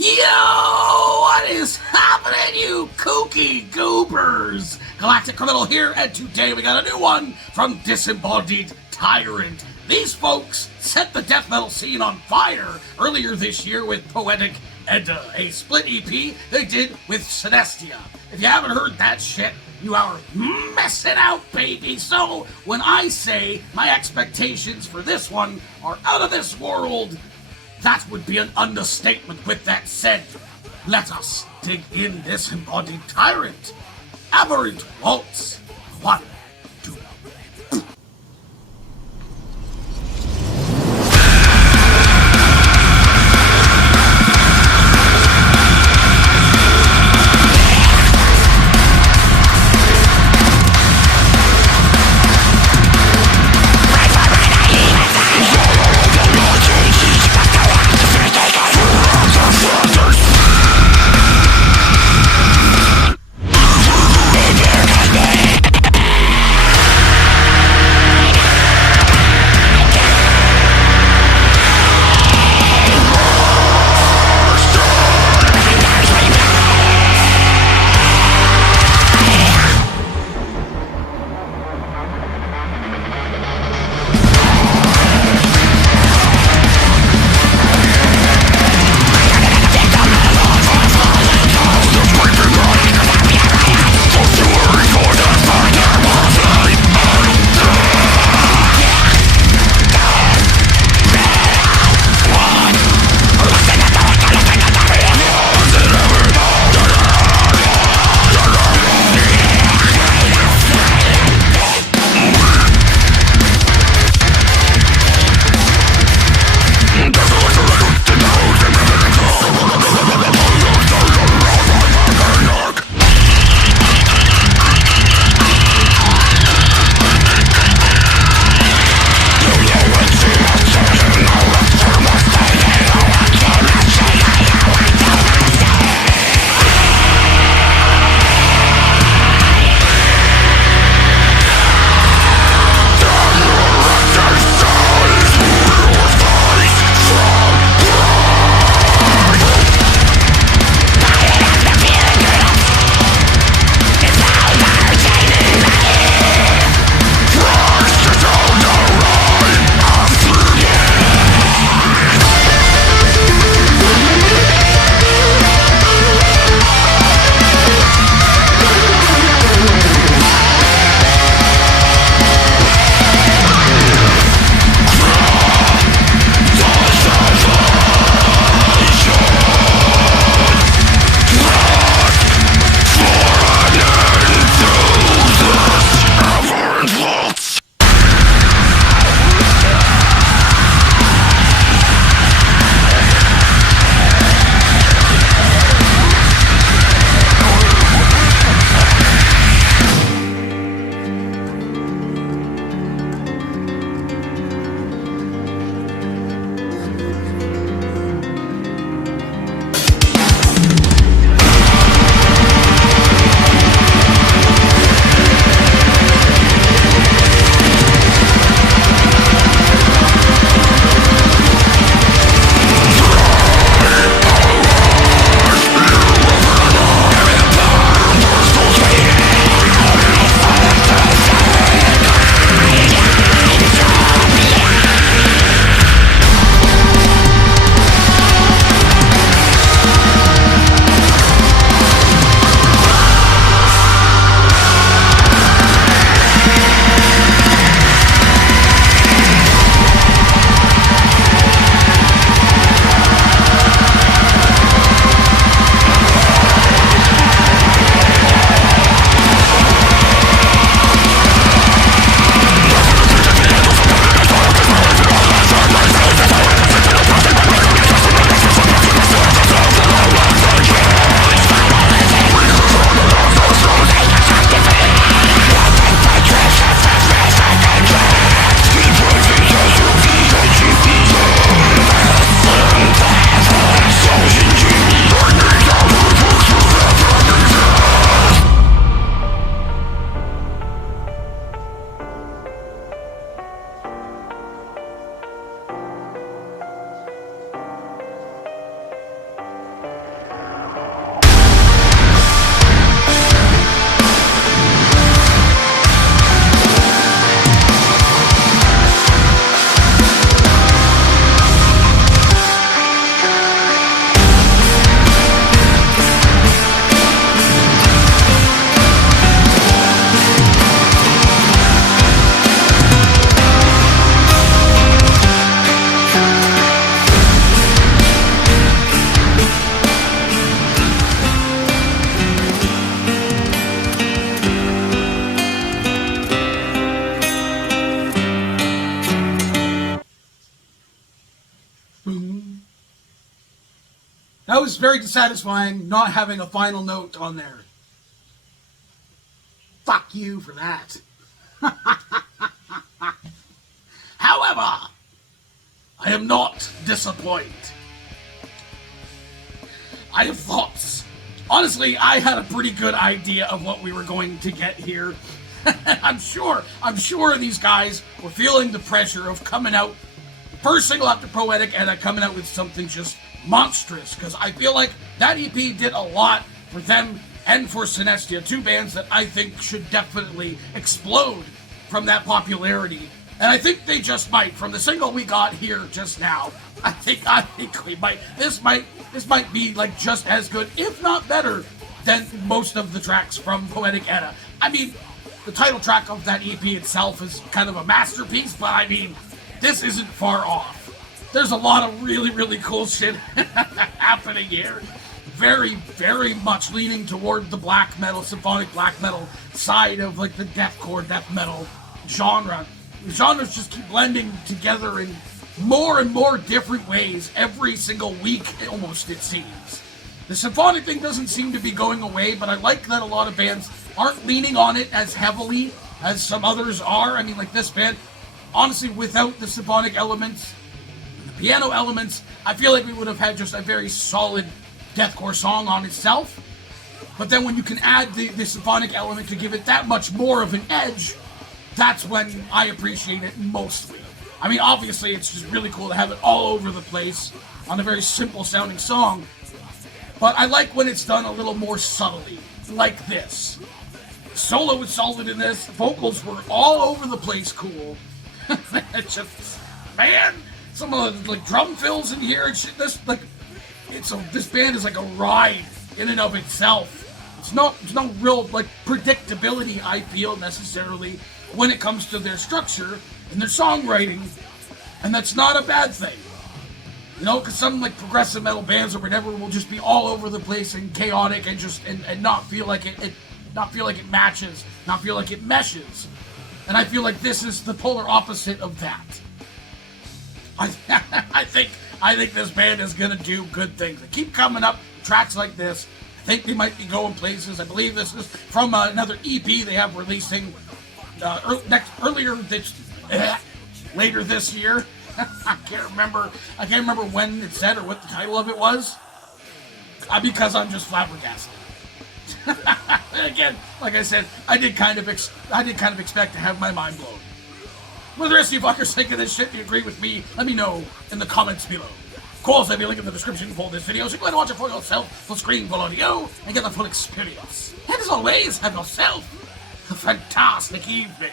Yo, what is happening, you kooky goobers? Galactic Criminal here, and today we got a new one from DISEMBODIED TYRANT. These folks set the death metal scene on fire earlier this year with Poetic Edda, a split EP they did with Synestia. If you haven't heard that shit, you are missing out, baby. So when I say my expectations for this one are out of this world, that would be an understatement. With that said, let us dig in DISEMBODIED TYRANT. Aberrant Waltz. 1, 2. That was very dissatisfying not having a final note on there. Fuck you for that. However, I am not disappointed. I have thoughts. Honestly, I had a pretty good idea of what we were going to get here. I'm sure these guys were feeling the pressure of coming out first single after Poetic and coming out with something just monstrous, because I feel like that EP did a lot for them and for Synestia, two bands that I think should definitely explode from that popularity. And I think they just might. From the single we got here just now, I think we might. This might be like just as good, if not better, than most of the tracks from Poetic Edda. I mean, the title track of that EP itself is kind of a masterpiece, but I mean, this isn't far off. There's a lot of really, really cool shit happening here. Very, very much leaning toward the black metal, symphonic black metal side of like the deathcore, death metal genre. The genres just keep blending together in more and more different ways every single week, almost, it seems. The symphonic thing doesn't seem to be going away, but I like that a lot of bands aren't leaning on it as heavily as some others are. I mean, like this band, honestly, without the symphonic elements, the piano elements, I feel like we would have had just a very solid deathcore song on itself. But then when you can add the symphonic element to give it that much more of an edge, that's when I appreciate it mostly. I mean, obviously, it's just really cool to have it all over the place on a very simple sounding song. But I like when it's done a little more subtly, like this. Solo was solid in this. Vocals were all over the place cool. It's just, man, some of the like drum fills in here and shit. This band is like a ride in and of itself. There's no real like predictability, I feel, necessarily when it comes to their structure and their songwriting, and that's not a bad thing. You know, because some like progressive metal bands or whatever will just be all over the place and chaotic and just and not feel like it matches, not feel like it meshes. And I feel like this is the polar opposite of that. I think this band is gonna do good things. They keep coming up with tracks like this. I think they might be going places. I believe this is from another EP they have releasing later this year. I can't remember when it said or what the title of it was. Because I'm just flabbergasted. Again, like I said, I did kind of expect to have my mind blown. What the rest of you fuckers think of this shit? Do you agree with me? Let me know in the comments below. Of course, there'll be a link in the description for this video, so you can watch it for yourself, full screen, full audio, and get the full experience. And as always, have yourself a fantastic evening.